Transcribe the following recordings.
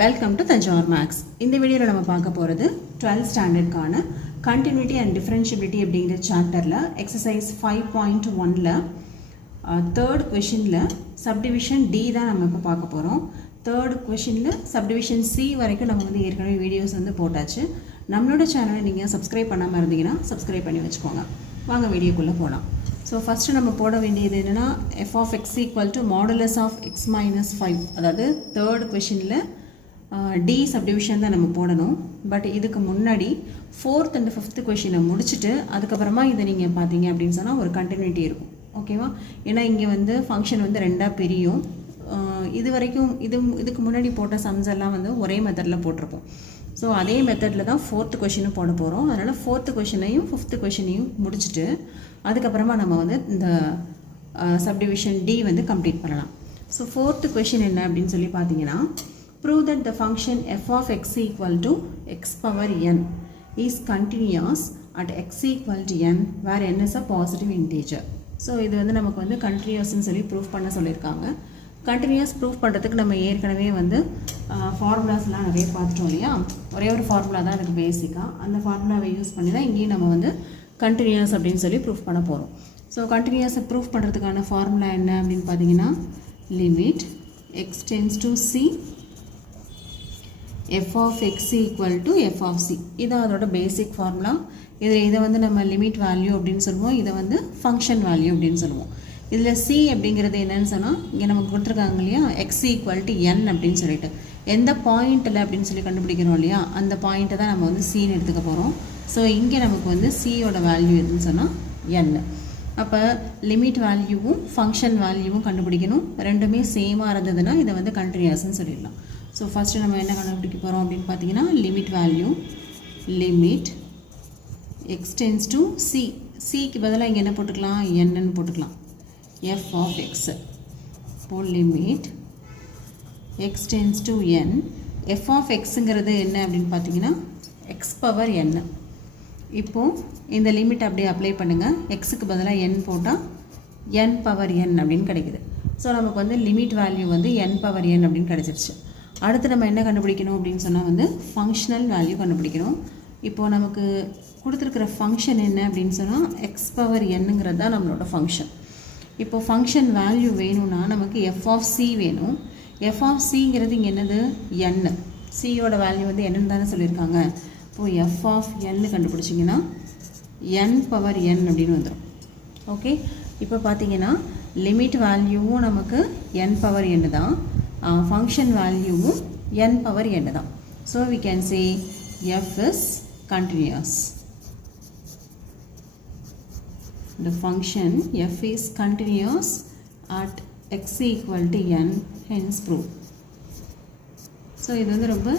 Welcome to Thanjavur maths. இந்த வீடியோவில் நம்ம பார்க்க போகிறது 12th ஸ்டாண்டர்டுக்கான கண்டினியூட்டி அண்ட் டிஃபரன்ஷியபிலிட்டி அப்படிங்கிற சாப்டரில் எக்ஸசைஸ் 5.1ல் தேர்ட் கொஷினில் சப்டிவிஷன் டி தான் நம்ம இப்போ பார்க்க போகிறோம். தேர்ட் கொஷினில் சப்டிவிஷன் சி வரைக்கும் நம்ம வந்து ஏற்கனவே வீடியோஸ் வந்து போட்டாச்சு. நம்மளோட சேனலை நீங்கள் சப்ஸ்கிரைப் பண்ணாமல் இருந்தீங்கன்னா சப்ஸ்கிரைப் பண்ணி வச்சுக்கோங்க. வாங்க வீடியோக்குள்ளே போகலாம். ஸோ ஃபஸ்ட்டு நம்ம போட வேண்டியது என்னென்னா F of X equal to modulus of X minus 5, அதாவது தேர்ட் கொஷினில் டி சப்டிவிஷன் தான் நம்ம போடணும். பட் இதுக்கு முன்னாடி 4th and 5th கொஷினை முடிச்சுட்டு அதுக்கப்புறமா இதை நீங்கள் பார்த்தீங்க அப்படின்னு சொன்னால் ஒரு கண்டினியூட்டி இருக்கும். ஓகேவா? ஏன்னா இங்கே வந்து ஃபங்க்ஷன் வந்து ரெண்டாக பிரியும். இது வரைக்கும் இதுக்கு முன்னாடி போட்ட சம்ஸ் எல்லாம் வந்து ஒரே மெத்தடில் போட்டிருப்போம். ஸோ அதே மெத்தடில் தான் 4th கொஷினும் போட போகிறோம். அதனால் 4th கொஷினையும் 5th கொஷினையும் முடிச்சுட்டு அதுக்கப்புறமா நம்ம வந்து இந்த சப்டிவிஷன் டி வந்து கம்ப்ளீட் பண்ணலாம். ஸோ 4th கொஷின் என்ன அப்படின்னு சொல்லி பார்த்தீங்கன்னா, prove that the function f of x equal to x power n is continuous at x equal to n where n is a positive integer. So இது வந்து நமக்கு வந்து கண்டினியூஸ்ன்னு சொல்லி ப்ரூஃப் பண்ண சொல்லியிருக்காங்க. கண்டினியூஸ் ப்ரூஃப் பண்ணுறதுக்கு நம்ம ஏற்கனவே வந்து ஃபார்முலாஸ்லாம் நிறைய பார்த்துட்டோம் இல்லையா? ஒரே ஒரு ஃபார்முலா தான் அதுக்கு பேசிக்காக. அந்த ஃபார்முலாவை யூஸ் பண்ணி தான் இங்கேயும் நம்ம வந்து கண்டினியூஸ் அப்படின்னு சொல்லி ப்ரூஃப் பண்ண போகிறோம். ஸோ கண்டினியூஸை ப்ரூஃப் பண்ணுறதுக்கான ஃபார்முலா என்ன அப்படின்னு பார்த்தீங்கன்னா, limit x tends to c f of x equal to f of c. இது அதோட பேசிக் ஃபார்முலா. இதை வந்து நம்ம லிமிட் வேல்யூ அப்படின்னு சொல்லுவோம், இதை வந்து ஃபங்க்ஷன் வேல்யூ அப்படின்னு சொல்லுவோம். இதில் c அப்படிங்கிறது என்னன்னு சொன்னால், இங்கே நமக்கு கொடுத்துருக்காங்க இல்லையா, x equal to n அப்படின்னு சொல்லிட்டு எந்த பாயிண்ட்டில் அப்படின்னு சொல்லி கண்டுபிடிக்கிறோம் இல்லையா, அந்த பாயிண்ட்டை தான் நம்ம வந்து cன்னு எடுத்துக்க போகிறோம். ஸோ இங்கே நமக்கு வந்து c-யோட வேல்யூ எதுன்னு சொன்னால் n. அப்போ லிமிட் வேல்யூவும் ஃபங்க்ஷன் வேல்யூவும் கண்டுபிடிக்கணும். ரெண்டுமே சேமாக இருந்ததுன்னா இதை வந்து கண்டினியூஸ்ன்னு சொல்லிடலாம். ஸோ ஃபஸ்ட்டு நம்ம என்ன கண்டுபிடிக்க போகிறோம் அப்படின்னு பார்த்தீங்கன்னா, limit value limit X tends to c. சிக்கு பதிலாக இங்கே என்ன போட்டுக்கலாம், என்னன்னு போட்டுக்கலாம், எஃப் ஆஃப் எக்ஸ். இப்போ limit X tends to n. F of எக்ஸுங்கிறது என்ன அப்படின்னு பார்த்தீங்கன்னா எக்ஸ் பவர் என். இப்போது இந்த லிமிட் அப்படியே அப்ளை பண்ணுங்கள். எக்ஸுக்கு பதிலாக என் போட்டால் என் பவர் என் அப்படின்னு கிடைக்குது. ஸோ நமக்கு வந்து லிமிட் வேல்யூ வந்து என் பவர் என் அப்படின்னு கிடச்சிருச்சு. அடுத்து நம்ம என்ன கண்டுபிடிக்கணும் அப்படின்னு சொன்னால் வந்து ஃபங்க்ஷனல் வேல்யூ கண்டுபிடிக்கணும். இப்போது நமக்கு கொடுத்துருக்கிற ஃபங்க்ஷன் என்ன அப்படின்னு சொன்னால் எக்ஸ் பவர் என்னங்கிறது தான் நம்மளோட ஃபங்க்ஷன். இப்போது ஃபங்க்ஷன் வேல்யூ வேணும்னா நமக்கு எஃப் ஆஃப் சி வேணும். எஃப் ஆஃப் சிங்கிறது இங்கே என்னது, என். சியோட வேல்யூ வந்து என்னன்னு தானே சொல்லியிருக்காங்க. இப்போது எஃப் ஆஃப் என்னு கண்டுபிடிச்சிங்கன்னா என் பவர் என் அப்படின்னு வந்துடும். ஓகே, இப்போ பார்த்தீங்கன்னா லிமிட் வேல்யூவும் நமக்கு என் பவர் என்னு தான், function value n power n தான். So we can say f is continuous. The function f is continuous at x equal to n, hence proof. So இது வந்து ரொம்ப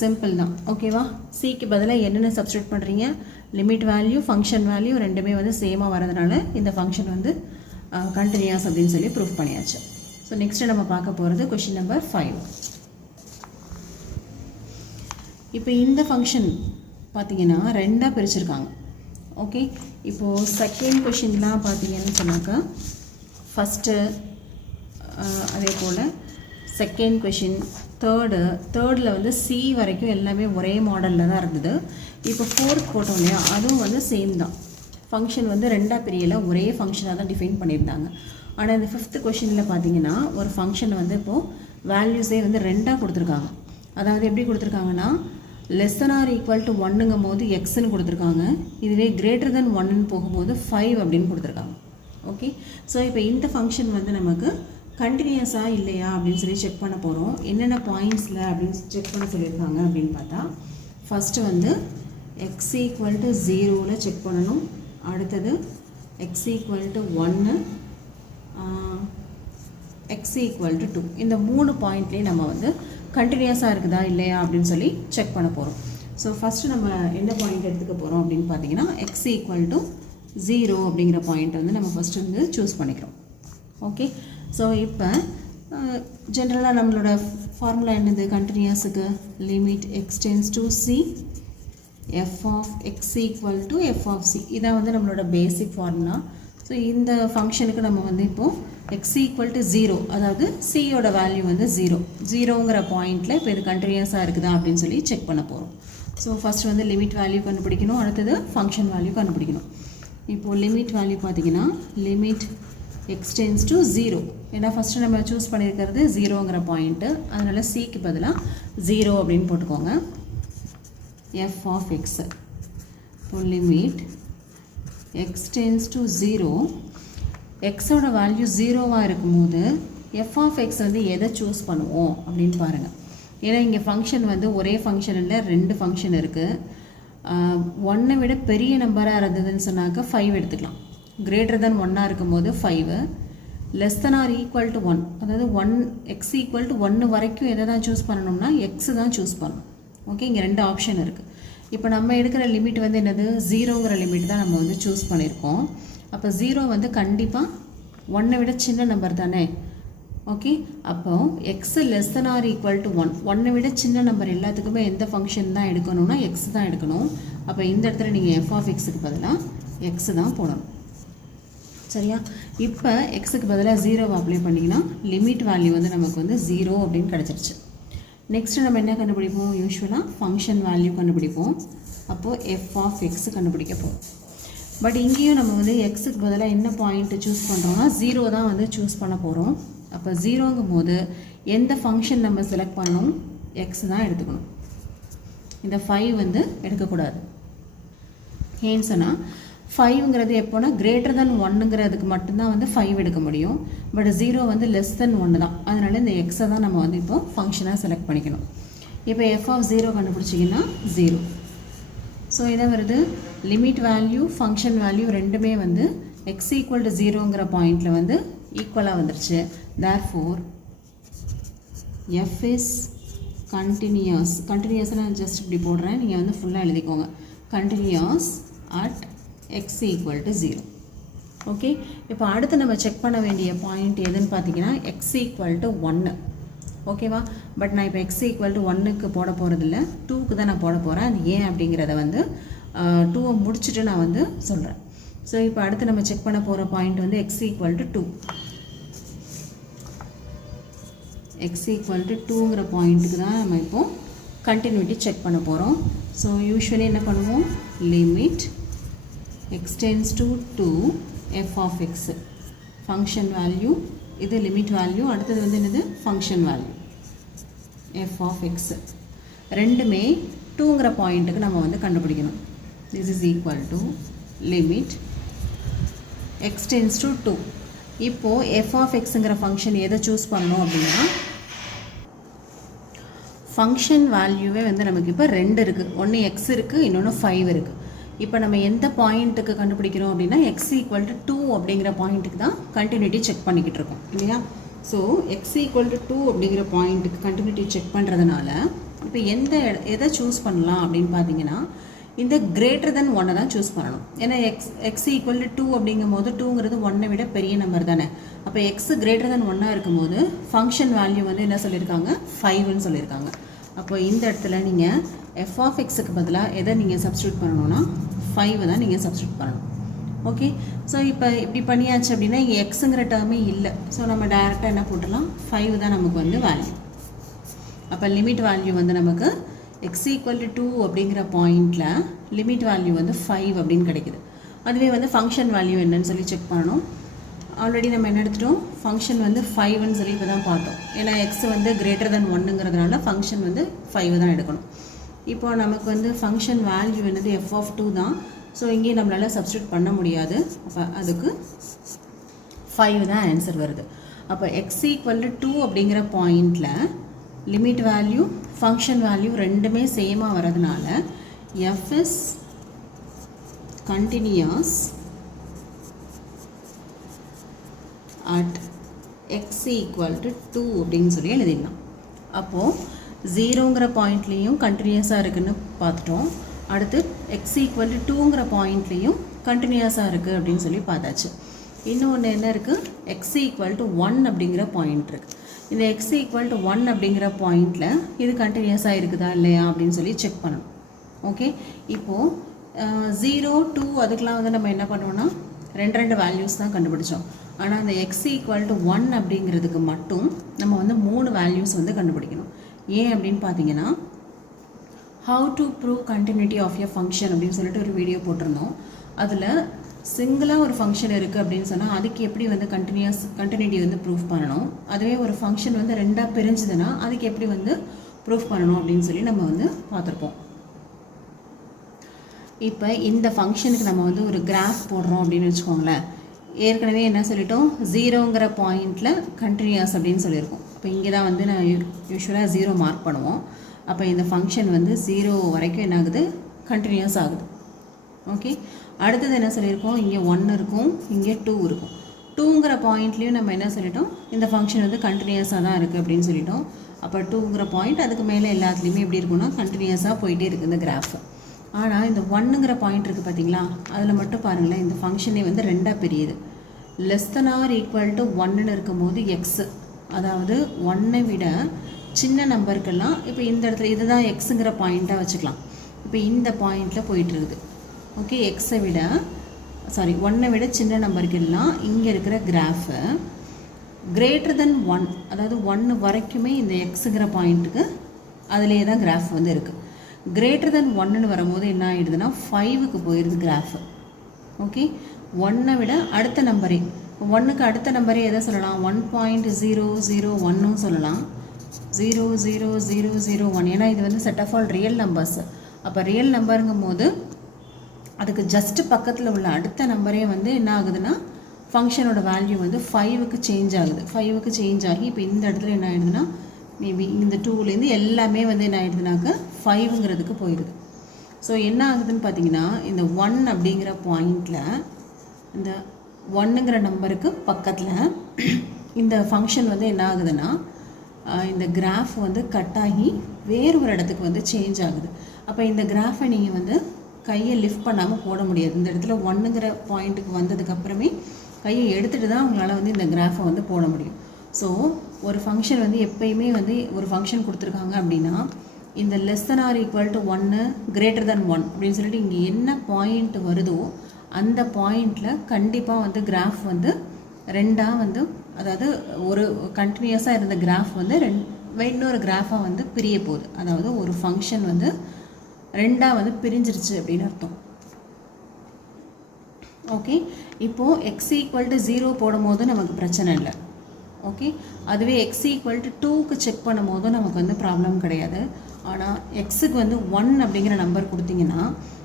சிம்பிள் தான். ஓகேவா? சிக்கு பதிலாக என்னென்ன சப்ஸ்டியூட் பண்ணுறீங்க, லிமிட் வேல்யூ ஃபங்க்ஷன் வேல்யூ ரெண்டுமே வந்து சேமாக வரதுனால இந்த ஃபங்க்ஷன் வந்து கண்டினியூஸ் அப்படின்னு சொல்லி ப்ரூஃப் பண்ணியாச்சு. ஸோ நெக்ஸ்ட்டு நம்ம பார்க்க போகிறது கொஷின் நம்பர் 5. இப்போ இந்த ஃபங்க்ஷன் பார்த்தீங்கன்னா ரெண்டாக பிரிச்சுருக்காங்க. ஓகே, இப்போது செகண்ட் கொஷின்லாம் பார்த்தீங்கன்னு சொன்னாக்கா ஃபஸ்ட்டு, அதே போல் செகண்ட் கொஷின், தேர்டில் வந்து சி வரைக்கும் எல்லாமே ஒரே மாடலில் தான் இருந்தது. இப்போ 4th போட்டோம் இல்லையா, அதுவும் வந்து சேம் தான். ஃபங்க்ஷன் வந்து ரெண்டாக பிரியல, ஒரே ஃபங்க்ஷனாக தான் டிஃபைன் பண்ணியிருந்தாங்க. ஆனால் இந்த 5th கொஷினில் பார்த்தீங்கன்னா ஒரு ஃபங்க்ஷனை வந்து இப்போது வேல்யூஸே வந்து ரெண்டாக கொடுத்துருக்காங்க. அதாவது எப்படி கொடுத்துருக்காங்கன்னா, லெஸ் ஆர் ஈக்குவல் டு 1ங்கும் போது எக்ஸ்ன்னு கொடுத்துருக்காங்க. இதுவே கிரேட்டர் தென் 1ன்னு போகும்போது 5 அப்படின்னு கொடுத்துருக்காங்க. ஓகே, ஸோ இப்போ இந்த ஃபங்க்ஷன் வந்து நமக்கு கண்டினியூஸாக இல்லையா அப்படின்னு சொல்லி செக் பண்ண போகிறோம். என்னென்ன பாயிண்ட்ஸில் அப்படின்னு செக் பண்ண சொல்லியிருக்காங்க அப்படின்னு பார்த்தா, ஃபஸ்ட்டு வந்து எக்ஸ் ஈக்குவல் டு 0வில் செக் பண்ணணும். அடுத்தது X equal to 1, x equal to 2. இந்த 3 பாயிண்ட்லேயே நம்ம வந்து கண்டினியூஸாக இருக்குதா இல்லையா அப்படின்னு சொல்லி செக் பண்ண போகிறோம். ஸோ ஃபஸ்ட்டு நம்ம என்ன பாயிண்ட் எடுத்துக்க போகிறோம் அப்படின்னு பார்த்தீங்கன்னா, x equal to 0 அப்படிங்கிற பாயிண்ட் வந்து நம்ம ஃபஸ்ட்டு வந்து சூஸ் பண்ணிக்கிறோம். ஓகே, ஸோ இப்போ ஜென்ரலாக நம்மளோட ஃபார்முலா என்னது கண்டினியூஸுக்கு, limit x tends to c f of x equal to f of c. இதான் வந்து நம்மளோட பேசிக் ஃபார்முலா. ஸோ இந்த ஃபங்க்ஷனுக்கு நம்ம வந்து இப்போது x ஈக்குவல் டு 0, அதாவது சியோட வேல்யூ வந்து 0, 0ங்கிற பாயிண்டில் இப்போ இது கண்டினியூஸாக இருக்குதா அப்படின்னு சொல்லி செக் பண்ண போகிறோம். ஸோ ஃபஸ்ட் வந்து லிமிட் வேல்யூ கண்டுபிடிக்கணும், அடுத்தது ஃபங்க்ஷன் வேல்யூ கண்டுபிடிக்கணும். இப்போது லிமிட் வேல்யூ பார்த்தீங்கன்னா லிமிட் x டென்ஸ் டு 0, ஏன்னா ஃபஸ்ட்டு நம்ம சூஸ் பண்ணியிருக்கிறது 0ங்கிற பாயிண்ட்டு, அதனால் சிக்கு பதிலாக 0 அப்படின்னு போட்டுக்கோங்க. f ஆஃப் x, இப்போ லிமிட் x டென்ஸ் டு 0, எக்ஸோட வேல்யூ 0வாக இருக்கும்போது f ஆஃப் x வந்து எதை சூஸ் பண்ணுவோம் அப்படின்னு பாருங்கள். ஏன்னா இங்கே ஃபங்க்ஷன் வந்து ஒரே ஃபங்க்ஷன் இல்லை, 2 ஃபங்க்ஷன் இருக்குது. 1 விட பெரிய நம்பராக இருந்ததுன்னு சொன்னாக்க 5 எடுத்துக்கலாம். கிரேட்டர் தென் 1 இருக்கும்போது 5, less than or equal to 1, அதாவது x ஈக்குவல் டு 1 வரைக்கும் எதை தான் சூஸ் பண்ணணும்னா x தான் சூஸ் பண்ணணும். ஓகே, இங்கே 2 ஆப்ஷன் இருக்குது. இப்போ நம்ம எடுக்கிற லிமிட் வந்து என்னது, 0ங்கிற லிமிட் தான் நம்ம வந்து சூஸ் பண்ணியிருக்கோம். அப்போ 0 வந்து கண்டிப்பாக 1 விட சின்ன நம்பர் தானே. ஓகே, அப்போ x less than or equal to 1, 1 விட சின்ன நம்பர் எல்லாத்துக்குமே எந்த ஃபங்க்ஷன் தான் எடுக்கணும்னா x தான் எடுக்கணும். அப்போ இந்த இடத்துல நீங்கள் f ஆஃப் xக்கு பதிலாக x தான் போடணும். சரியா, இப்போ எக்ஸுக்கு பதிலாக 0 அப்ளை பண்ணிங்கன்னா லிமிட் வேல்யூ வந்து நமக்கு வந்து 0 அப்படின்னு கிடச்சிருச்சு. நெக்ஸ்ட்டு நம்ம என்ன கண்டுபிடிப்போம், யூஸ்வலாக ஃபங்க்ஷன் வேல்யூ கண்டுபிடிப்போம். அப்போது f ஆஃப் x கண்டுபிடிக்க போகிறோம். பட் இங்கேயும் நம்ம வந்து எக்ஸுக்கு பதிலாக என்ன பாயிண்ட்டு சூஸ் பண்ணுறோம்னா 0 தான் வந்து சூஸ் பண்ண போகிறோம். அப்போ 0ங்கும் போது எந்த ஃபங்க்ஷன் நம்ம செலக்ட் பண்ணணும், x தான் எடுத்துக்கணும். இந்த 5 வந்து எடுக்கக்கூடாது. ஏன்னு சொன்னால் 5ங்கிறது எப்போனா கிரேட்டர் தென் 1ங்கிறதுக்கு மட்டும்தான் வந்து 5 எடுக்க முடியும். பட் 0 வந்து லெஸ் தென் 1 தான், அதனால் இந்த எக்ஸை தான் நம்ம வந்து இப்போ ஃபங்க்ஷனாக செலக்ட் பண்ணிக்கணும். இப்போ f ஆஃப் 0 கண்டுபிடிச்சிங்கன்னா 0. ஸோ என்ன வருது, லிமிட் வேல்யூ ஃபங்க்ஷன் வேல்யூ ரெண்டுமே வந்து x ஈக்குவல் டு 0ங்கிற பாயிண்டில் வந்து ஈக்குவலாக வந்துருச்சு. Therefore f is continuous. கண்டினியூஸ்னால் ஜஸ்ட் இப்படி போடுறேன், நீங்கள் வந்து ஃபுல்லாக எழுதிக்கோங்க. Continuous at x equal to 0. Okay, இப்போ அடுத்து நம்ம செக் பண்ண வேண்டிய பாயிண்ட் எதுன்னு பார்த்தீங்கன்னா x ஈக்குவல் டு 1. ஓகேவா, பட் நான் இப்போ x ஈக்குவல் டு 1க்கு போட போகிறதில்ல, 2க்கு தான் நான் போட போகிறேன். அது ஏன் அப்படிங்கிறத வந்து 2வை முடிச்சுட்டு நான் வந்து சொல்கிறேன். ஸோ இப்போ அடுத்து நம்ம செக் பண்ண போகிற பாயிண்ட் வந்து x equal to 2. x equal to 2ங்கிற பாயிண்ட்டுக்கு தான் நம்ம இப்போது கண்டினியூட்டி செக் பண்ண போகிறோம். ஸோ யூஸ்வலி என்ன பண்ணுவோம், limit x tends to 2 f of x, function value இது லிமிட் வேல்யூ, அடுத்தது வந்து என்னது function value f of x. ரெண்டுமே 2ங்கிற பாயிண்ட்டுக்கு நம்ம வந்து கண்டுபிடிக்கணும். This is equal to limit x tends to 2. இப்போது f ஆஃப் xங்கிற ஃபங்க்ஷன் எதை சூஸ் பண்ணணும் அப்படின்னா, ஃபங்க்ஷன் வேல்யூவே வந்து நமக்கு இப்போ 2 இருக்குது. ஒன்று x இருக்குது, இன்னொன்று 5 இருக்குது. இப்போ நம்ம எந்த பாயிண்ட்டுக்கு கண்டுபிடிக்கிறோம் அப்படின்னா x ஈக்குவல் டு 2 அப்படிங்கிற பாயிண்ட்டுக்கு தான் கண்டினியூட்டி செக் பண்ணிக்கிட்டு இருக்கோம் இல்லையா. ஸோ x ஈக்குவல் டு 2 அப்படிங்கிற பாயிண்ட்டுக்கு கண்டினியூட்டி செக் பண்ணுறதுனால இப்போ எதை சூஸ் பண்ணலாம் அப்படின்னு பார்த்தீங்கன்னா, இந்த கிரேட்டர் தென் 1 தான் சூஸ் பண்ணணும். ஏன்னா x ஈக்குவல் டு 2 அப்படிங்கும் போது 2ங்கிறது 1 விட பெரிய நம்பர் தானே. அப்போ x கிரேட்டர் தென் 1 இருக்கும்போது ஃபங்க்ஷன் வேல்யூ வந்து என்ன சொல்லியிருக்காங்க, 5ன்னு சொல்லியிருக்காங்க. அப்போ இந்த இடத்துல நீங்கள் f ஆஃப் xக்கு பதிலாக எதை நீங்கள் சப்ஸ்டியூட் பண்ணணும்னா 5 தான் நீங்கள் சப்ஸ்டியூட் பண்ணணும். ஓகே, ஸோ இப்போ இப்படி பண்ணியாச்சு அப்படின்னா இங்கே எக்ஸுங்கிற டேர்மே இல்லை. ஸோ நம்ம டைரெக்டாக என்ன போட்டுடலாம், 5 தான் நமக்கு வந்து வேல்யூ. அப்போ லிமிட் வேல்யூ வந்து நமக்கு x ஈக்குவல் டு 2 அப்படிங்கிற பாயிண்டில் லிமிட் வேல்யூ வந்து 5 அப்படின்னு கிடைக்குது. அதுவே வந்து ஃபங்க்ஷன் வேல்யூ என்னன்னு சொல்லி செக் பண்ணணும். ஆல்ரெடி நம்ம என்ன எடுத்துட்டோம், ஃபங்க்ஷன் வந்து 5ன்னு சொல்லி இப்போ தான் பார்த்தோம். ஏன்னா எக்ஸ் வந்து கிரேட்டர் தென் 1ங்கிறதுனால ஃபங்க்ஷன் வந்து 5 தான் எடுக்கணும். இப்போ நமக்கு வந்து ஃபங்க்ஷன் வேல்யூ என்னது f ஆஃப் 2 தான். ஸோ இங்கே நம்மளால் சப்ஸ்டியூட் பண்ண முடியாது. அப்போ அதுக்கு 5 தான் ஆன்சர் வருது. அப்போ x ஈக்குவல் டு 2 அப்படிங்கிற பாயிண்டில் லிமிட் வேல்யூ ஃபங்க்ஷன் வேல்யூ ரெண்டுமே சேமாக வரதுனால f is continuous at x equal to 2 அப்படின்னு சொல்லி எழுதிடலாம். அப்போது 0ங்கிற பாயிண்ட்லேயும் கண்டினியூஸாக இருக்குதுன்னு பார்த்துட்டோம். அடுத்து x ஈக்குவல் டு 2ங்கிற பாயிண்ட்லேயும் கண்டினியூஸாக இருக்குது அப்படின்னு சொல்லி பார்த்தாச்சு. இன்னொன்று என்ன இருக்குது, x ஈக்குவல் டு 1 அப்படிங்கிற பாயிண்ட் இருக்குது. இந்த x ஈக்குவல் டு 1 அப்படிங்கிற பாயிண்டில் இது கண்டினியூஸாக இருக்குதா இல்லையா அப்படின்னு சொல்லி செக் பண்ணணும். ஓகே, இப்போது 0 2 அதுக்கெலாம் வந்து நம்ம என்ன பண்ணுவோம்னா ரெண்டு வேல்யூஸ் தான் கண்டுபிடிச்சோம். ஆனால் அந்த x = 1 அப்படிங்கிறதுக்கு மட்டும் நம்ம வந்து 3 வேல்யூஸ் வந்து கண்டுபிடிக்கணும். ஏன் அப்படின்னு பார்த்தீங்கன்னா how to prove continuity of a function அப்படின்னு சொல்லிட்டு ஒரு வீடியோ போட்டிருந்தோம். அதில் சிங்கிளாக ஒரு ஃபங்க்ஷன் இருக்குது அப்படின்னு சொன்னால் அதுக்கு எப்படி வந்து கண்டினியூட்டி வந்து ப்ரூஃப் பண்ணணும், அதுவே ஒரு ஃபங்க்ஷன் வந்து ரெண்டாக பிரிஞ்சுதுன்னா அதுக்கு எப்படி வந்து ப்ரூஃப் பண்ணணும் அப்படின்னு சொல்லி நம்ம வந்து பார்த்துருப்போம். இப்போ இந்த ஃபங்க்ஷனுக்கு நம்ம வந்து ஒரு கிராஃப் போடுறோம் அப்படின்னு வச்சுக்கோங்களேன். ஏற்கனவே என்ன சொல்லிட்டோம், 0ங்கிற பாயிண்டில் கண்டினியூஸ் அப்படின்னு சொல்லியிருக்கோம். இப்போ இங்கே தான் வந்து நான் யூஸ்வலாக 0 மார்க் பண்ணுவோம். அப்போ இந்த ஃபங்க்ஷன் வந்து 0 வரைக்கும் என்ன ஆகுது, கண்டினியூஸ் ஆகுது. ஓகே, அடுத்தது என்ன சொல்லியிருக்கோம், இங்கே 1 இருக்கும், இங்கே 2 இருக்கும். 2ங்கிற பாயிண்ட்லேயும் நம்ம என்ன சொல்லிட்டோம், இந்த ஃபங்க்ஷன் வந்து கண்டினியூஸாக தான் இருக்குது அப்படின்னு சொல்லிட்டோம். அப்போ 2ங்கிற பாயிண்ட் அதுக்கு மேலே எல்லாத்துலேயுமே எப்படி இருக்குன்னா கண்டினியூஸாக போயிட்டே இருக்குது இந்த கிராஃப். ஆனால் இந்த 1ங்கிற பாயிண்ட் இருக்குது பார்த்தீங்களா, அதில் மட்டும் பாருங்களேன், இந்த ஃபங்க்ஷனே வந்து ரெண்டாக பிரியுது. <= 1ன்னு இருக்கும்போது எக்ஸு, அதாவது 1ஐ விட சின்ன நம்பருக்கெல்லாம் இப்போ இந்த இடத்துல இதுதான் எக்ஸுங்கிற பாயிண்ட்டாக வச்சுக்கலாம். இப்போ இந்த பாயிண்டில் போயிட்டுருக்குது. ஓகே, எக்ஸை விட 1ஐ விட சின்ன நம்பருக்கெல்லாம் இங்கே இருக்கிற கிராஃபு <1, அதாவது 1 வரைக்குமே இந்த எக்ஸுங்கிற பாயிண்ட்டுக்கு அதிலே தான் கிராஃப் வந்து இருக்குது. <1ன்னு வரும்போது என்ன ஆகிடுதுன்னா 5க்கு போயிடுது கிராஃபு. ஓகே, 1ஐ விட அடுத்த நம்பரே, 1க்கு அடுத்த நம்பரே எதை சொல்லலாம், 1.001 சொல்லலாம், 00001. ஏன்னா இது வந்து set of all real numbers. அப்போ ரியல் நம்பருங்கும் போது அதுக்கு ஜஸ்ட் பக்கத்தில் உள்ள அடுத்த நம்பரே வந்து என்ன ஆகுதுன்னா ஃபங்க்ஷனோட வேல்யூ வந்து 5க்கு சேஞ்ச் ஆகுது. 5க்கு சேஞ்ச் ஆகி இப்போ இந்த இடத்துல என்ன ஆகிடுதுன்னா மேபி இந்த 2லேருந்து எல்லாமே வந்து என்ன ஆகிடுதுனாக்க 5ங்கிறதுக்கு போயிடுது. ஸோ என்ன ஆகுதுன்னு பார்த்தீங்கன்னா இந்த 1 அப்படிங்கிற பாயிண்டில் இந்த 1ங்கிற நம்பருக்கு பக்கத்தில் இந்த ஃபங்க்ஷன் வந்து என்ன ஆகுதுன்னா இந்த கிராஃப் வந்து கட் ஆகி வேறு ஒரு இடத்துக்கு வந்து சேஞ்ச் ஆகுது. அப்போ இந்த கிராஃபை நீங்கள் வந்து கையை லிஃப்ட் பண்ணாமல் போட முடியாது. இந்த இடத்துல 1ங்கிற பாயிண்ட்டுக்கு வந்ததுக்கப்புறமே கையை எடுத்துகிட்டு தான் உங்களால் வந்து இந்த கிராஃபை வந்து போட முடியும். ஸோ ஒரு ஃபங்க்ஷன் வந்து எப்பயுமே வந்து ஒரு ஃபங்க்ஷன் கொடுத்துருக்காங்க அப்படின்னா இந்த <= 1 <1 அப்படின்னு சொல்லிட்டு இங்கே என்ன பாயிண்ட் வருதோ அந்த பாயிண்டில் கண்டிப்பாக வந்து கிராஃப் வந்து ரெண்டாக வந்து, அதாவது ஒரு கண்டினியூஸாக இருந்த கிராஃப் வந்து இன்னொரு கிராஃபாக வந்து பிரிய போகுது. அதாவது ஒரு ஃபங்க்ஷன் வந்து ரெண்டாக வந்து பிரிஞ்சிருச்சு அப்படின்னு அர்த்தம். ஓகே, இப்போது x = 0 போடும் போது நமக்கு பிரச்சனை இல்லை. ஓகே, அதுவே x = 2க்கு செக் பண்ணும் போதும் நமக்கு வந்து ப்ராப்ளம் கிடையாது. ஆனால் எக்ஸுக்கு வந்து 1 அப்படிங்கிற நம்பர் கொடுத்தீங்கன்னா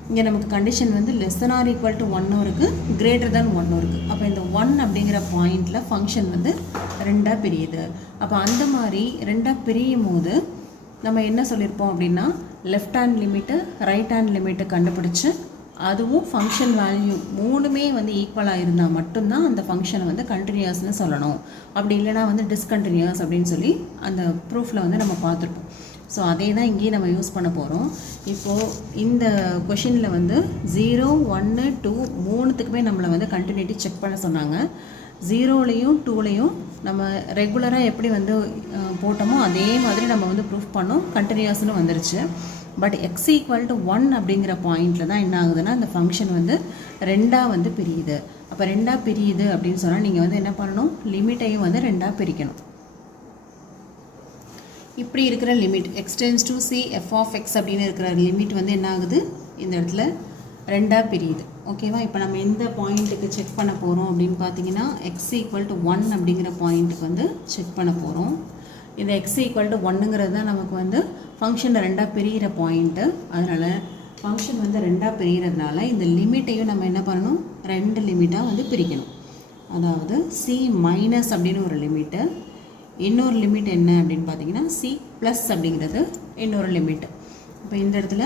இங்கே நமக்கு கண்டிஷன் வந்து <= 1 இருக்குது, <1 இருக்குது. அப்போ இந்த 1 அப்படிங்கிற பாயிண்டில் ஃபங்க்ஷன் வந்து ரெண்டாக பிரியுது. அப்போ அந்த மாதிரி ரெண்டாக பிரியும் போது நம்ம என்ன சொல்லியிருப்போம் அப்படின்னா left hand limit right hand limit கண்டுபிடிச்சி அதுவும் ஃபங்க்ஷன் வேல்யூ 3மே வந்து ஈக்குவலாக இருந்தால் மட்டும்தான் அந்த ஃபங்க்ஷனை வந்து கண்டினியூஸ்னு சொல்லணும். அப்படி இல்லைனா வந்து டிஸ்கண்டினியூஸ் அப்படின்னு சொல்லி அந்த ப்ரூஃபில் வந்து நம்ம பார்த்துருப்போம். ஸோ அதே தான் இங்கேயும் நம்ம யூஸ் பண்ண போகிறோம். இப்போது இந்த கொஷினில் வந்து 0, 1, 2 3த்துக்குமே நம்மளை வந்து கண்டினியூட்டி செக் பண்ண சொன்னாங்க. 0லையும் 2லையும் நம்ம ரெகுலராக எப்படி வந்து போட்டோமோ அதே மாதிரி நம்ம வந்து ப்ரூஃப் பண்ணோம், கண்டினியூஸ்னு வந்துருச்சு. பட் x = 1 அப்படிங்கிற பாயிண்டில் தான் என்ன ஆகுதுன்னா இந்த ஃபங்க்ஷன் வந்து ரெண்டாக வந்து பிரியுது. அப்போ ரெண்டாக பிரியுது அப்படின்னு சொன்னால் நீங்கள் வந்து என்ன பண்ணணும், லிமிட்டையும் வந்து ரெண்டாக பிரிக்கணும். இப்படி இருக்கிற லிமிட் x → c f(x) அப்படின்னு இருக்கிற லிமிட் வந்து என்ன ஆகுது, இந்த இடத்துல ரெண்டாக பிரியுது. ஓகேவா, இப்போ நம்ம எந்த பாயிண்ட்டுக்கு செக் பண்ண போகிறோம் அப்படின்னு பார்த்தீங்கன்னா x = 1 அப்படிங்கிற பாயிண்ட்டுக்கு வந்து செக் பண்ண போகிறோம். இந்த x = 1ங்கிறது தான் நமக்கு வந்து ஃபங்க்ஷனை ரெண்டாக பிரிகிற பாயிண்ட்டு. அதனால் ஃபங்க்ஷன் வந்து ரெண்டாக பிரிகிறதுனால இந்த லிமிட்டையும் நம்ம என்ன பண்ணணும், 2 லிமிட்டாக வந்து பிரிக்கணும். அதாவது c- அப்படின்னு ஒரு லிமிட்டு, இன்னொரு லிமிட் என்ன அப்படின்னு பார்த்தீங்கன்னா c+ அப்படிங்கிறது இன்னொரு லிமிட்டு. இப்போ இந்த இடத்துல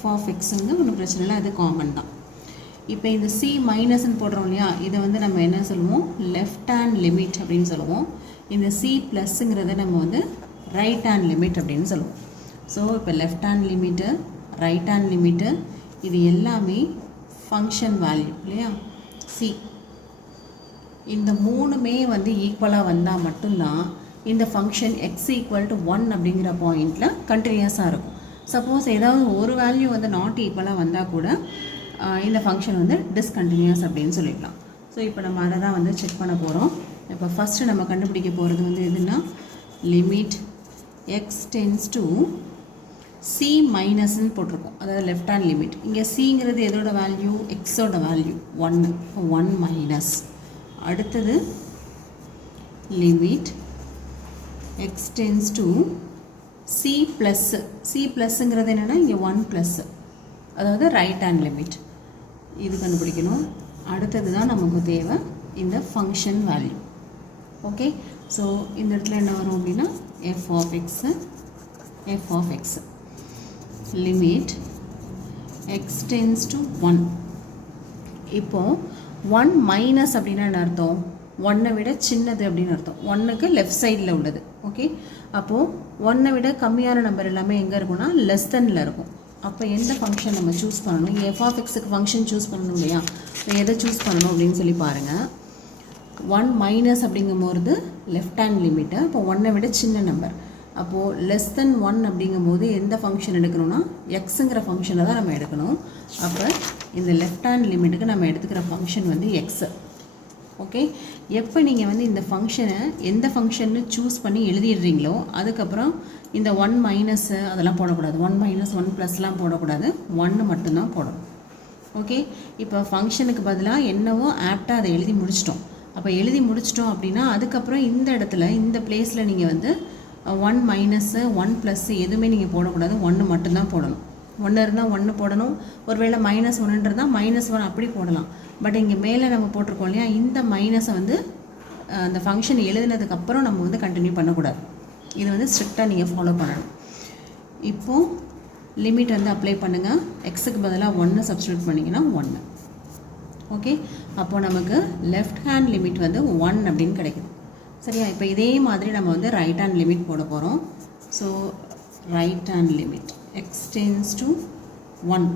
f(x) வந்து ஒன்றும் பிரச்சனை இல்லை, அது காமன் தான். இப்போ இந்த c- போடுறோம் இல்லையா, இதை வந்து நம்ம என்ன சொல்லுவோம், லெஃப்ட் ஹேண்ட் லிமிட் அப்படின்னு சொல்லுவோம். இந்த c+ங்கிறத நம்ம வந்து ரைட் ஹேண்ட் லிமிட் அப்படின்னு சொல்லுவோம். ஸோ இப்போ left hand limit, right hand limit, இது எல்லாமே ஃபங்க்ஷன் வேல்யூ இல்லையா, c. இந்த 3மே வந்து ஈக்குவலாக வந்தால் மட்டும்தான் இந்த ஃபங்க்ஷன் x = 1 அப்படிங்கிற பாயிண்டில் கண்டினியூஸாக இருக்கும். சப்போஸ் ஏதாவது ஒரு வேல்யூ வந்து நாட் ஈக்குவலாக வந்தால் கூட இந்த ஃபங்க்ஷன் வந்து டிஸ்கண்டினியூஸ் அப்படின்னு சொல்லிடலாம். ஸோ இப்போ நம்ம அதை தான் வந்து செக் பண்ண போகிறோம். இப்போ ஃபஸ்ட்டு நம்ம கண்டுபிடிக்க போகிறது வந்து எதுனா limit X tends to c மைனஸ்ன்னு போட்டிருக்கோம், அதாவது லெஃப்ட் ஹேண்ட் லிமிட். இங்கே சிங்கிறது எதோட வேல்யூ, எக்ஸோட வேல்யூ 1, 1 மைனஸ். அடுத்தது limit X tends to c plus. C ப்ளஸ்ஸுங்கிறது என்னென்னா இங்கே 1 ப்ளஸ், அதாவது ரைட் ஹேண்ட் லிமிட். இது கண்டுபிடிக்கணும். அடுத்தது தான் நமக்கு தேவை இந்த ஃபங்க்ஷன் வேல்யூ. ஓகே, ஸோ இந்த இடத்துல என்ன வரும் அப்படின்னா F of X limit X tends to 1. இப்போது 1 மைனஸ் அப்படின்னா என்ன அர்த்தம், 1 விட சின்னது அப்படின்னு அர்த்தம். 1க்கு லெஃப்ட் சைடில் உள்ளது. ஓகே, அப்போது 1 விட கம்மியான நம்பர் எல்லாமே எங்கே இருக்கும்னா லெஸ் தென்னில் இருக்கும். அப்போ எந்த ஃபங்க்ஷன் நம்ம சூஸ் பண்ணணும், எஃப் ஆஃப் எக்ஸுக்கு ஃபங்க்ஷன் சூஸ் பண்ணணும் இல்லையா, எதை சூஸ் பண்ணணும் அப்படின்னு சொல்லி பாருங்கள். 1 மைனஸ் அப்படிங்கும்போது லெஃப்ட் ஹேண்ட் லிமிட்டு, அப்போ 1 விட சின்ன நம்பர். அப்போது லெஸ் தென் 1 அப்படிங்கும்போது எந்த ஃபங்க்ஷன் எடுக்கணும்னா எக்ஸுங்கிற ஃபங்க்ஷனை தான் நம்ம எடுக்கணும். அப்போ இந்த லெஃப்ட் ஹேண்ட் லிமிட்டுக்கு நம்ம எடுத்துக்கிற ஃபங்க்ஷன் வந்து எக்ஸு. ஓகே, எப்போ நீங்கள் வந்து இந்த ஃபங்க்ஷனை எந்த ஃபங்க்ஷன்னு சூஸ் பண்ணி எழுதிடுறீங்களோ அதுக்கப்புறம் இந்த 1 மைனஸு அதெல்லாம் போடக்கூடாது, 1 மைனஸ் 1 ப்ளஸ்லாம் போடக்கூடாது, 1 மட்டும்தான் போடணும். ஓகே, இப்போ ஃபங்க்ஷனுக்கு பதிலாக என்னவோ ஆப்டாக அதை எழுதி முடிச்சிட்டோம். அப்போ எழுதி முடிச்சிட்டோம் அப்படின்னா அதுக்கப்புறம் இந்த இடத்துல இந்த பிளேஸில் நீங்கள் வந்து 1 மைனஸு 1 ப்ளஸ்ஸு எதுவுமே நீங்கள் போடக்கூடாது, 1 மட்டும்தான் போடணும். 1 இருந்தால் 1 போடணும், ஒருவேளை -1 -1 அப்படி போடலாம். பட் இங்கே மேலே நம்ம போட்டிருக்கோம் இல்லையா, இந்த மைனஸை வந்து அந்த ஃபங்க்ஷன் எழுதினதுக்கப்புறம் நம்ம வந்து கண்டினியூ பண்ணக்கூடாது. இது வந்து ஸ்ட்ரிக்டாக நீங்கள் ஃபாலோ பண்ணணும். இப்போது லிமிட் வந்து அப்ளை பண்ணுங்கள். எக்ஸுக்கு பதிலாக 1 சப்ஸ்டியூட் பண்ணிங்கன்னா 1. ஓகே, அப்போது நமக்கு லெஃப்ட் ஹேண்ட் லிமிட் வந்து 1 அப்படின்னு கிடைக்குது. சரியா, இப்போ இதே மாதிரி நம்ம வந்து ரைட் ஹேண்ட் லிமிட் போட போகிறோம். So right hand limit X tends to 1.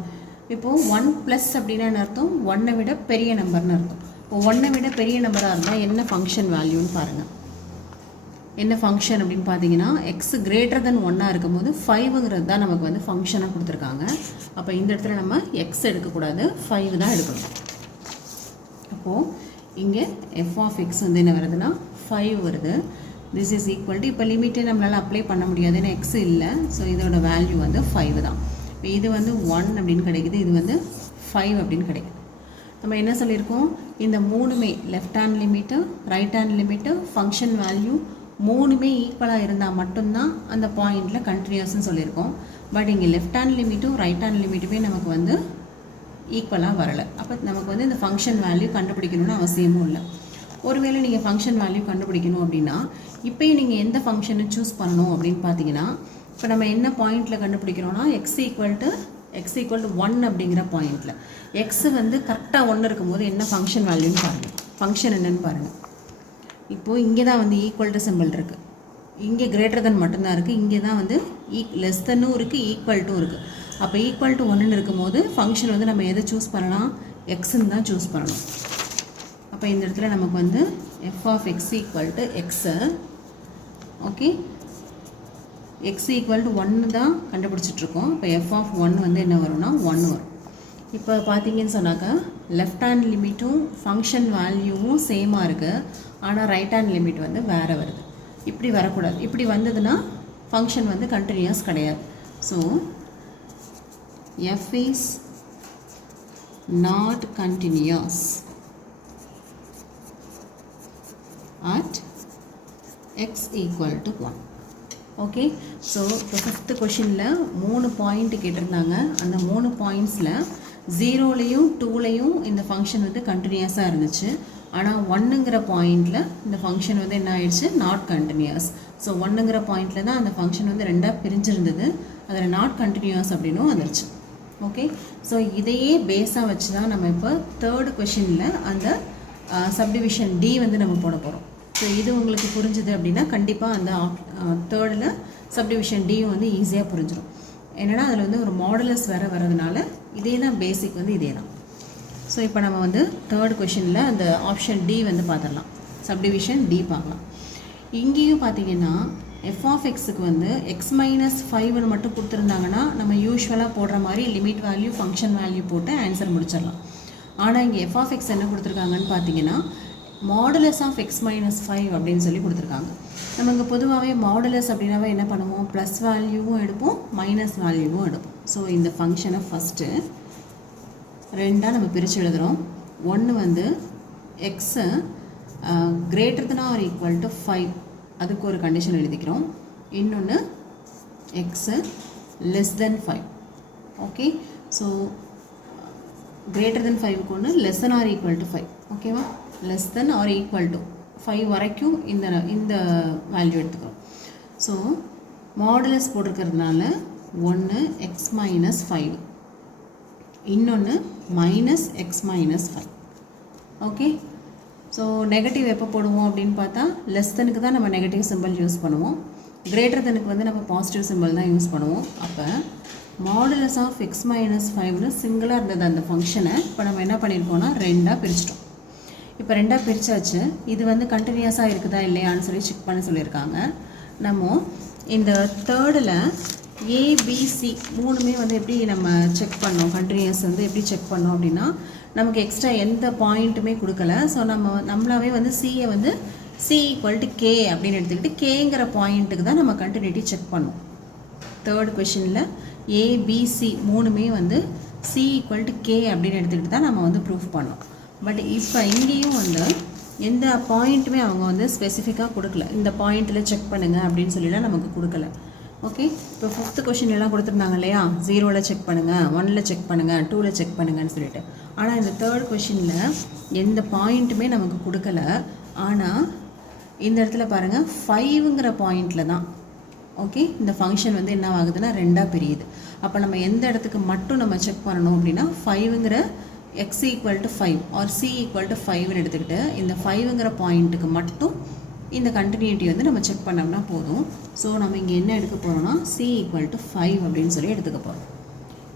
இப்போது 1 ப்ளஸ் அப்படின்னா என்ன அர்த்தம், 1 விட பெரிய நம்பர்னு அர்த்தம். இப்போ 1 விட பெரிய நம்பராக இருந்தால் என்ன ஃபங்க்ஷன் வேல்யூன்னு பாருங்கள். என்ன ஃபங்க்ஷன் அப்படின்னு பார்த்தீங்கன்னா எக்ஸ் கிரேட்டர் தென் 1 இருக்கும்போது 5ங்கிறது தான் நமக்கு வந்து ஃபங்க்ஷனாக கொடுத்துருக்காங்க. அப்போ இந்த இடத்துல நம்ம எக்ஸ் எடுக்கக்கூடாது, 5 தான் எடுக்கணும். அப்போது இங்கே எஃப் ஆஃப் எக்ஸ் வந்து என்ன வருதுன்னா 5 வருது. திஸ் இஸ் ஈக்குவல் டு, இப்போ லிமிட்டே நம்மளால் அப்ளை பண்ண முடியாது ஏன்னா எக்ஸ் இல்லை. ஸோ இதோட வேல்யூ வந்து 5 தான். இப்போ இது வந்து 1 அப்படின்னு கிடைக்குது, இது வந்து 5 அப்படின்னு கிடைக்குது. நம்ம என்ன சொல்லியிருக்கோம், இந்த மூணுமே left hand limit, right hand limit, function value மூணுமே ஈக்குவலாக இருந்தால் மட்டும்தான் அந்த பாயிண்டில் கண்டினியூஸ்ன்னு சொல்லியிருக்கோம். பட் இங்கே லெஃப்ட் ஹேண்ட் லிமிட்டும் ரைட் ஹேண்ட் லிமிட்டுமே நமக்கு வந்து ஈக்குவலாக வரலை. அப்போ நமக்கு வந்து இந்த ஃபங்க்ஷன் வேல்யூ கண்டுபிடிக்கணும்னு அவசியமும் இல்லை. ஒருவேளை நீங்கள் ஃபங்க்ஷன் வேல்யூ கண்டுபிடிக்கணும் அப்படின்னா இப்போயும் நீங்கள் எந்த ஃபங்க்ஷனை சூஸ் பண்ணணும் அப்படின்னு பார்த்தீங்கன்னா, இப்போ நம்ம என்ன பாயிண்டில் கண்டுபிடிக்கிறோன்னா எக்ஸ் ஈக்குவல் டு 1 அப்படிங்கிற பாயிண்டில். எக்ஸ் வந்து கரெக்டாக 1 இருக்கும்போது என்ன ஃபங்க்ஷன் வேல்யூன்னு பாருங்கள், ஃபங்க்ஷன் என்னன்னு பாருங்கள். இப்போது இங்கே தான் வந்து ஈக்குவல் டு சிம்பிள் இருக்குது, இங்கே கிரேட்டர் தென் மட்டும்தான் இருக்குது, இங்கே தான் வந்து லெஸ் தென்னும் இருக்குது, ஈக்குவல் டும் இருக்குது. அப்போ ஈக்குவல் டு 1ன்னு இருக்கும்போது ஃபங்க்ஷன் வந்து நம்ம எதை சூஸ் பண்ணலாம், எக்ஸுன்னு தான் சூஸ் பண்ணணும். அப்போ இந்த இடத்துல நமக்கு வந்து F of X equal to X. Okay, X equal to 1 தான் கண்டுபிடிச்சிட்ருக்கோம். இப்போ எஃப் ஆஃப் 1 வந்து என்ன வரும்னா 1 வரும். இப்போ பார்த்தீங்கன்னு சொன்னாக்கா லெஃப்ட் ஹேண்ட் லிமிட்டும் ஃபங்க்ஷன் வேல்யூவும் சேமாக இருக்குது, ஆனால் ரைட் ஹேண்ட் லிமிட் வந்து வேறு வருது. இப்படி வரக்கூடாது, இப்படி வந்ததுன்னா ஃபங்க்ஷன் வந்து கண்டினியூஸ் கிடையாது. So F is not continuous at x equal to 1. Okay, so இப்போ 5th கொஷினில் 3 பாயிண்ட் கேட்டிருந்தாங்க. அந்த 3 பாயிண்ட்ஸில் 0லையும் 2லையும் இந்த ஃபங்க்ஷன் வந்து கண்டினியூஸாக இருந்துச்சு. ஆனால் 1ங்கிற பாயிண்டில் இந்த ஃபங்க்ஷன் வந்து என்ன ஆயிடுச்சு, நாட் கண்டினியூஸ். ஸோ 1ங்கிற பாயிண்டில் தான் அந்த ஃபங்க்ஷன் வந்து 2ஆக பிரிஞ்சிருந்தது, அதில் நாட் கண்டினியூஸ் அப்படின்னும் வந்துருச்சு. ஓகே, ஸோ இதையே பேஸாக வச்சு தான் நம்ம இப்போ 3rd கொஷினில் அந்த சப்டிவிஷன் டி வந்து நம்ம போட போகிறோம். ஸோ இது உங்களுக்கு புரிஞ்சுது அப்படின்னா கண்டிப்பாக அந்த 3rd சப்டிவிஷன் டியும் வந்து ஈஸியாக புரிஞ்சிடும். என்னென்னா அதில் வந்து ஒரு மாடுலஸ் வரதுனால இதே தான் பேசிக் வந்து இதே தான். ஸோ இப்போ நம்ம வந்து 3rd கொஷினில் அந்த ஆப்ஷன் டி வந்து பார்த்துடலாம், சப்டிவிஷன் டி பார்க்கலாம். இங்கேயும் பார்த்தீங்கன்னா எஃப் ஆஃப் எக்ஸுக்கு வந்து எக்ஸ் மைனஸ் 5ன்னு மட்டும் கொடுத்துருந்தாங்கன்னா நம்ம யூஸ்வலாக போடுற மாதிரி லிமிட் வேல்யூ ஃபங்க்ஷன் வேல்யூ போட்டு ஆன்சர் முடிச்சிடலாம். ஆனால் இங்கே எஃப் ஆஃப் எக்ஸ் என்ன கொடுத்துருக்காங்கன்னு பார்த்தீங்கன்னா மாடுலஸ் ஆஃப் எக்ஸ் மைனஸ் 5 அப்படின்னு சொல்லி கொடுத்துருக்காங்க. நம்ம இங்கே பொதுவாகவே மாடுலஸ் அப்படின்னாவே என்ன பண்ணுவோம், ப்ளஸ் வேல்யூவும் எடுப்போம் மைனஸ் வேல்யூவும் எடுப்போம். ஸோ இந்த ஃபங்க்ஷனை ஃபஸ்ட்டு ரெண்டாக நம்ம பிரித்து எழுதுகிறோம். ஒன்று வந்து x greater than or equal to 5 அதுக்கு ஒரு கண்டிஷன் எழுதிக்கிறோம். இன்னொன்று x less than 5. Okay, so greater than 5க்கு ஒன்று less than or equal to 5. ஓகேவா, less than or equal to 5 வரைக்கும் இந்த வேல்யூ எடுத்துக்கிறோம். ஸோ மாடுலஸ் போட்டிருக்கிறதுனால ஒன்று எக்ஸ் மைனஸ் 5, இன்னொன்று minus X minus 5. Okay, so negative எப்போ போடுவோம் அப்படின்னு பார்த்தா லெஸ் தெனுக்கு தான் நம்ம நெகட்டிவ் சிம்பிள் யூஸ் பண்ணுவோம், கிரேட்டர் தெனுக்கு வந்து நம்ம பாசிட்டிவ் சிம்பிள் தான் யூஸ் பண்ணுவோம். அப்போ மாடுலஸ் ஆஃப் எக்ஸ் மைனஸ் 5னு சிங்கிளாக இருந்தது அந்த ஃபங்க்ஷனை இப்போ நம்ம என்ன பண்ணியிருக்கோம்னா ரெண்டாக பிரிச்சிட்டோம். இப்போ ரெண்டாக பிரித்தாச்சு. இது வந்து கண்டினியூஸாக இருக்குதா இல்லையான்னு சொல்லி செக் பண்ண சொல்லியிருக்காங்க. நம்ம இந்த தேர்டில் ஏபிசி மூணுமே வந்து எப்படி நம்ம செக் பண்ணோம், கண்டினியூஸ் வந்து எப்படி செக் பண்ணோம் அப்படின்னா நமக்கு எக்ஸ்ட்ரா எந்த பாயிண்ட்டுமே கொடுக்கல. ஸோ நம்மளாவே வந்து சியை வந்து சி ஈக்குவல் டு கே அப்படின்னு எடுத்துக்கிட்டு கேங்கிற பாயிண்ட்டுக்கு தான் நம்ம கண்டினியூட்டி செக் பண்ணோம். தேர்ட் கொஷினில் ஏபிசி மூணுமே வந்து சி ஈக்குவல் டு கே அப்படின்னு எடுத்துக்கிட்டு தான் நம்ம வந்து ப்ரூஃப் பண்ணோம். பட் இப்போ இங்கேயும் வந்து எந்த பாயிண்ட்டுமே அவங்க வந்து ஸ்பெசிஃபிக்காக கொடுக்கல, இந்த பாயிண்ட்டில் செக் பண்ணுங்கள் அப்படின்னு சொல்லிலாம் நமக்கு கொடுக்கல. ஓகே, இப்போ ஃபிஃப்த் கொஷின் எல்லாம் கொடுத்துருந்தாங்க இல்லையா, 0ல் செக் பண்ணுங்கள், 1ல் செக் பண்ணுங்கள், 2ல் செக் பண்ணுங்கன்னு சொல்லிட்டு. ஆனால் இந்த தேர்ட் கொஷினில் எந்த பாயிண்ட்டுமே நமக்கு கொடுக்கல. ஆனால் இந்த இடத்துல பாருங்கள் 5ங்கிற பாயிண்டில் தான் ஓகே இந்த ஃபங்க்ஷன் வந்து என்ன ஆகுதுன்னா ரெண்டாக பிரியுது. அப்போ நம்ம எந்த இடத்துக்கு மட்டும் நம்ம செக் பண்ணணும் அப்படின்னா 5ங்கிற x equal to 5 or c equal to 5ன்னு எடுத்துக்கிட்டு இந்த 5ங்கிற பாயிண்ட்டுக்கு மட்டும் இந்த கண்டினியூட்டி வந்து நம்ம செக் பண்ணோம்னா போதும். ஸோ நம்ம இங்கே என்ன எடுக்க போகிறோம்னா சி ஈக்குவல் டு 5 அப்படின்னு சொல்லி எடுத்துக்க போகிறோம்.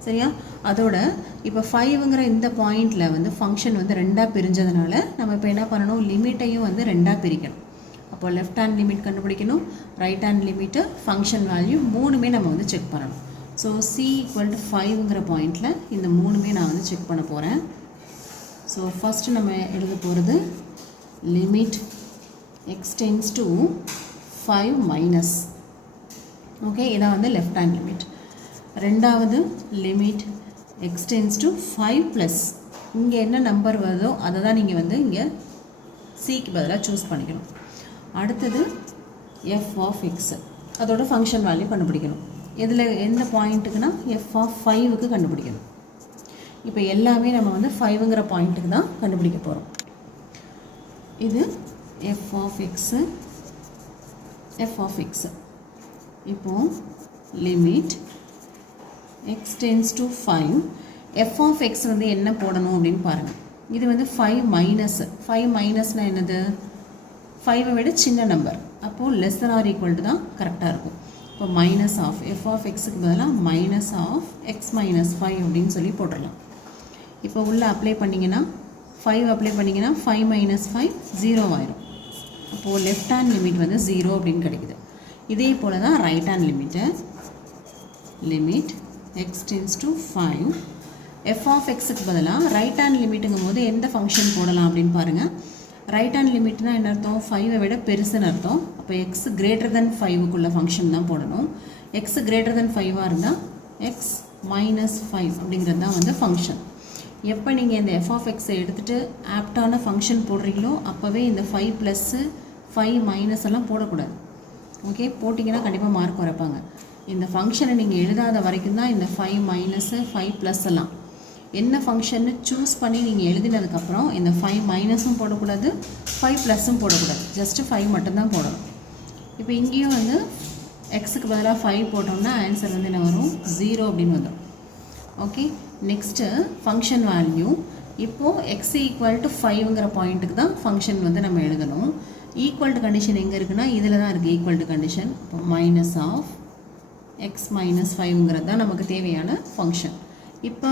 சரியா, அதோட இப்போ 5ங்கிற இந்த பாயிண்டில் வந்து ஃபங்க்ஷன் வந்து ரெண்டாக பிரிஞ்சதுனால நம்ம இப்போ என்ன பண்ணணும், லிமிட்டையும் வந்து ரெண்டாக பிரிக்கணும். அப்போ லெஃப்ட் ஹேண்ட் லிமிட் கண்டுபிடிக்கணும், right hand limit, function value மூணுமே நம்ம வந்து செக் பண்ணணும். ஸோ சி ஈக்குவல் டு 5ங்கிற பாயிண்டில் இந்த மூணுமே நான் வந்து செக் பண்ண போகிறேன். ஸோ ஃபஸ்ட்டு நம்ம எழுத போகிறது limit x tends to 5 minus. Okay, இதான் வந்து லெஃப்ட் ஹேண்ட் லிமிட். ரெண்டாவது limit x tends to 5 plus. இங்கே என்ன நம்பர் வருதோ அதை தான் நீங்கள் வந்து இங்கே சிக்கு பதிலாக சூஸ் பண்ணிக்கணும். அடுத்தது எஃப் ஆஃப் எக்ஸ், அதோட ஃபங்க்ஷன் வேல்யூ கண்டுபிடிக்கணும். இதில் எந்த பாயிண்ட்டுக்குன்னா எஃப் ஆஃப் 5க்கு கண்டுபிடிக்கணும். இப்போ எல்லாமே நம்ம வந்து 5ங்கிற பாயிண்ட்டுக்கு தான் கண்டுபிடிக்க போகிறோம். இது f of x. இப்போ limit x tends to 5. f of x வந்து என்ன போடணும் அப்படின்னு பாருங்கள். இது வந்து 5 மைனஸ்னால் என்னது, 5 விட சின்ன நம்பர், அப்போது less than or equal to தான் கரெக்டாக இருக்கும். இப்போ மைனஸ் ஆஃப் எஃப் ஆஃப் எக்ஸுக்கு பதிலாக மைனஸ் ஆஃப் எக்ஸ் மைனஸ் 5 அப்படின்னு சொல்லி போட்டுடலாம். இப்போ உள்ளே அப்ளை பண்ணிங்கன்னா 5 அப்ளை பண்ணிங்கன்னா 5 மைனஸ் 5 0 ஆயிரும். அப்போது லெஃப்ட் ஹேண்ட் லிமிட் வந்து 0 அப்படின்னு கிடைக்குது. இதே போல் தான் right hand limit, limit X tends to 5. F of எக்ஸுக்கு பதிலாக ரைட் ஹேண்ட் லிமிட்டுங்கும் போது எந்த ஃபங்க்ஷன் போடலாம் அப்படின்னு பாருங்கள். ரைட் ஹேண்ட் லிமிட்னா என்ன அர்த்தம், 5 விட பெருசுன்னு அர்த்தம். அப்போ எக்ஸ் கிரேட்டர் தென் 5க்குள்ள ஃபங்க்ஷன் தான் போடணும். எக்ஸ் கிரேட்டர் தென் 5ஆக இருந்தால் எக்ஸ் மைனஸ் 5 அப்படிங்கிறது தான் வந்து ஃபங்க்ஷன். எப்போ நீங்கள் இந்த எஃப் ஆஃப் எக்ஸை எடுத்துகிட்டு ஆப்டான ஃபங்க்ஷன் போடுறீங்களோ அப்போவே இந்த 5 ப்ளஸ்ஸு 5 மைனஸ் எல்லாம் போடக்கூடாது. ஓகே, போட்டிங்கன்னா கண்டிப்பாக மார்க் குறைப்பாங்க. இந்த ஃபங்க்ஷனை நீங்கள் எழுதாத வரைக்கும் தான் இந்த 5 மைனஸு 5 ப்ளஸ் எல்லாம் என்ன ஃபங்க்ஷன்னு சூஸ் பண்ணி நீங்கள் எழுதினதுக்கப்புறம் இந்த 5 மைனஸும் போடக்கூடாது 5 ப்ளஸ்ஸும் போடக்கூடாது, ஜஸ்ட்டு 5 மட்டும்தான் போடணும். இப்போ இங்கேயும் வந்து எக்ஸுக்கு பதிலாக 5 போட்டோம்னா ஆன்சர் வந்து என்ன வரும், 0 அப்படின்னு வந்துடும். Okay, next function value. இப்போது எக்ஸ் ஈக்குவல் டு 5ங்கிற பாயிண்ட்டுக்கு தான் ஃபங்க்ஷன் வந்து நம்ம எழுதணும். ஈக்குவல் டு கண்டிஷன் எங்கே இருக்குன்னா இதில் தான் இருக்குது ஈக்குவல் டு கண்டிஷன். இப்போ மைனஸ் ஆஃப் எக்ஸ் மைனஸ் 5ங்கிறது தான் நமக்கு தேவையான ஃபங்க்ஷன். இப்போ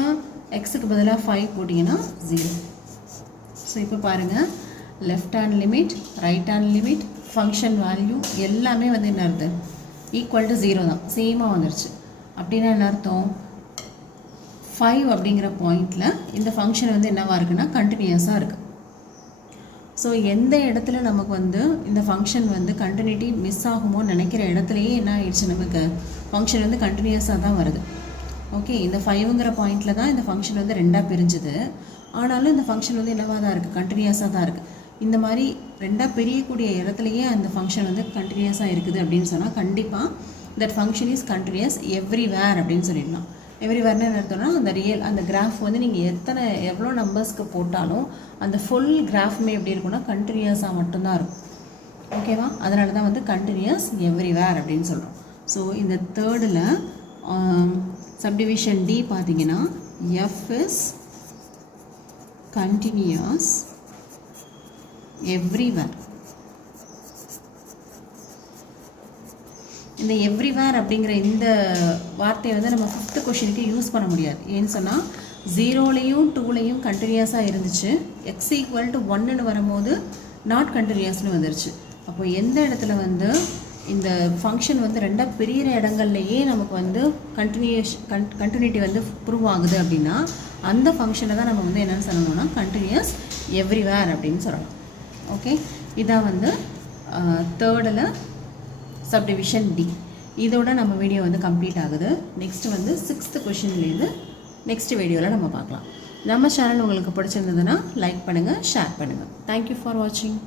எக்ஸுக்கு பதிலாக 5 போட்டிங்கன்னா 0. ஸோ இப்போ பாருங்கள், left hand limit, right hand limit, function value எல்லாமே வந்து என்ன அர்த்தம், ஈக்குவல் டு 0 தான், சேமாக வந்துருச்சு. அப்படின்னா என்ன அர்த்தம், 5 அப்படிங்கிற பாயிண்டில் இந்த ஃபங்க்ஷன் வந்து என்னவாக இருக்குன்னா கண்டினியூஸாக இருக்குது. ஸோ எந்த இடத்துல நமக்கு வந்து இந்த ஃபங்க்ஷன் வந்து கண்டினியூட்டி மிஸ் ஆகுமோ நினைக்கிற இடத்துலையே என்ன ஆயிடுச்சு, நமக்கு ஃபங்க்ஷன் வந்து கண்டினியூஸாக தான் வருது. ஓகே, இந்த 5ங்கிற பாயிண்டில் தான் இந்த ஃபங்க்ஷன் வந்து 2ஆக பிரிஞ்சுது. ஆனாலும் இந்த ஃபங்க்ஷன் வந்து என்னவாக தான் இருக்குது, கண்டினியூஸாக தான் இருக்குது. இந்த மாதிரி 2ஆக பிரியக்கூடிய இடத்துலையே அந்த ஃபங்க்ஷன் வந்து கண்டினியூஸாக இருக்குது அப்படின்னு சொன்னால் கண்டிப்பாக that function is continuous everywhere அப்படின்னு சொல்லிடலாம். எவ்ரிவேர்னு என்ன அர்த்தம்னா அந்த கிராஃப் வந்து நீங்கள் எவ்வளோ நம்பர்ஸ்க்கு போட்டாலும் அந்த ஃபுல் கிராஃப்மே எப்படி இருக்குன்னா கண்டினியூஸாக மட்டும்தான் இருக்கும். ஓகேவா, அதனால தான் வந்து கண்டினியூஸ் எவ்ரிவேர் அப்படின்னு சொல்கிறோம். ஸோ இந்த தேர்டில் சப்டிவிஷன் டி பார்த்தீங்கன்னா எஃப் இஸ் கண்டினியூஸ் எவ்ரிவேர். இந்த எவ்ரிவேர் அப்படிங்கிற இந்த வார்த்தையை வந்து நம்ம 5th கொஷினுக்கு யூஸ் பண்ண முடியாது. ஏன்னு சொன்னால் 0லையும் 2லையும் கண்டினியூஸாக இருந்துச்சு, x = 1ன்னு வரும்போது நாட் கண்டினியூஸ்னு வந்துருச்சு. அப்போ எந்த இடத்துல வந்து இந்த ஃபங்க்ஷன் வந்து 2ஆக பிரிகிற இடங்கள்லையே நமக்கு வந்து கண்டினியூட்டி வந்து ப்ரூவ் ஆகுது அப்படின்னா அந்த ஃபங்க்ஷனை தான் நம்ம வந்து என்னென்னு சொல்லணும்னா கண்டினியூஸ் எவ்ரிவேர் அப்படின்னு சொல்லலாம். ஓகே, இதான் வந்து தேர்டில் சப்டிவிஷன் டி. இதோட நம்ம வீடியோ வந்து கம்ப்ளீட் ஆகுது. நெக்ஸ்ட் வந்து 6th கொஷின்லேருந்து நெக்ஸ்ட் வீடியோவில் நம்ம பார்க்கலாம். நம்ம சேனல் உங்களுக்கு பிடிச்சிருந்ததுன்னா லைக் பண்ணுங்கள், ஷேர் பண்ணுங்கள். தேங்க்யூ ஃபார் வாட்சிங்.